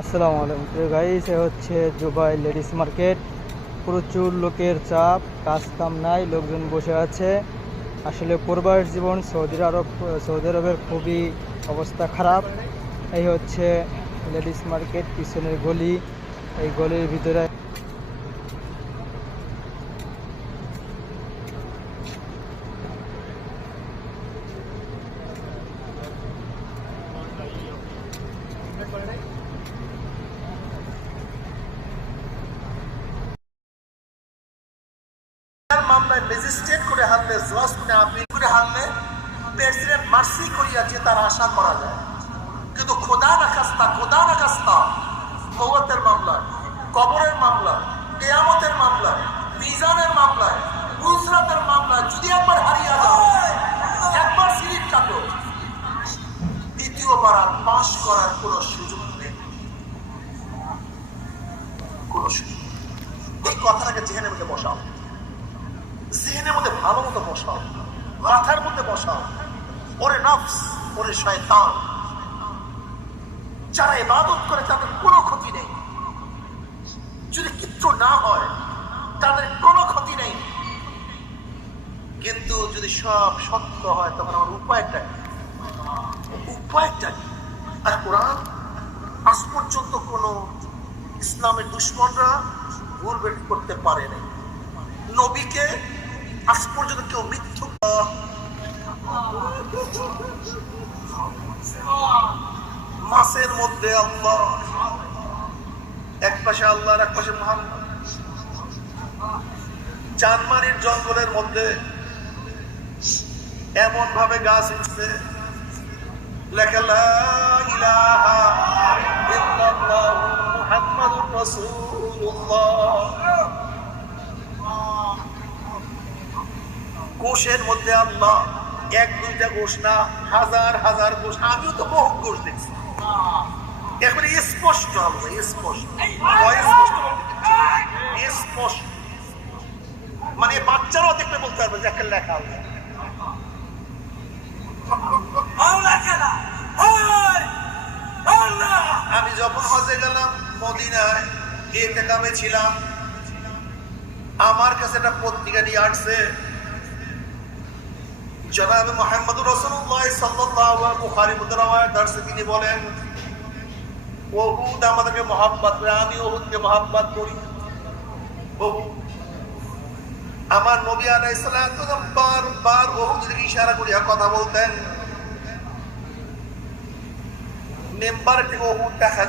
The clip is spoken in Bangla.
আসসালামু আলাইকুম প্রিয় গাইস, এ হচ্ছে দুবাই লেডিস মার্কেট। প্রচুর লোকের চাপ, কাজ কাম নাই, লোকজন বসে আছে। আসলে প্রবাস জীবন সৌদি আরবের খুবই অবস্থা খারাপ। এই হচ্ছে লেডিস মার্কেট, পিছনের গলি। এই গলির ভিতরে মামলায় ম্যাজিস্ট্রেট করে হারলে, জজ করে আপিল করে হারলে প্রেসিডেন্ট মার্সি করিয়া যে তার আশা করা যায়। কিন্তু খোদা না খাস্তা মৌতের মামলা, কবরের মামলা, কেয়ামতের মামলা, মিজানের মামলায়, গুজরাতের মামলায় যদি একবার হারিয়ে যাও, একবার সিরিপ কাটো, দ্বিতীয়বার আর পাশ করার কোনো সুযোগ নেই, কোনো সুযোগ। এই কথাটাকে জেহেনের মধ্যে বসাও, জেহেনের মধ্যে ভালো মতো বসাও, মাথার মধ্যে বসাও। ওরে নফস, ওরে শয়তান, যারা ইবাদত করে তাদের কোনো ক্ষতি নেই, যদি কিচ্ছু না হয় তাদের কোনো ক্ষতি নেই। কিন্তু যদি সব সত্য হয় তখন আমার উপায়টা আর কোরআন আজ পর্যন্ত কোন ইসলামের দুশ্মনরা ভুল বের করতে পারে নাই। নবীকে আজ পর্যন্ত কেউ মিথ্যু মাসের মধ্যে আল্লাহ, এক পাশে আল্লাহর এক পাশে মুহাম্মদ। চানমারির জঙ্গলের মধ্যে এমন ভাবে গাছ উঠছে, লেখা লা ইলাহা ইল্লাল্লাহু মুহাম্মাদুর রাসূলুল্লাহ। কোষের মধ্যে আল্লাহ, এক দুইটা কোষ না, হাজার হাজার কোষ। আমিও তো বহু কোষ দেখছি। এখন স্পষ্ট আল্লাহ, স্পষ্ট মানে বাচ্চারাও দেখলে বলতে পারবে যে একটা লেখা আল্লাহ। আমি যখন হজে গেলাম মদিনায়, ইতিকাফে ছিলাম, আমার কাছে একটা পত্রিকা নিয়ে আসছে, জনাবে মুহাম্মদুর রাসূলুল্লাহ সাল্লাল্লাহু আলাইহি বুখারী মধ্যে রওয়ায়াত আছে, তিনি বলেন ওহুদ আমাদেরকে মহব্বত করে, আমি ওহুদকে মহব্বত করি। আমার নবী আলাইহিস সালাতু বারবার ওহুদের ইশারা করিয়া কথা বলতেন। মেম্বার থেকে ওহুদ দেখা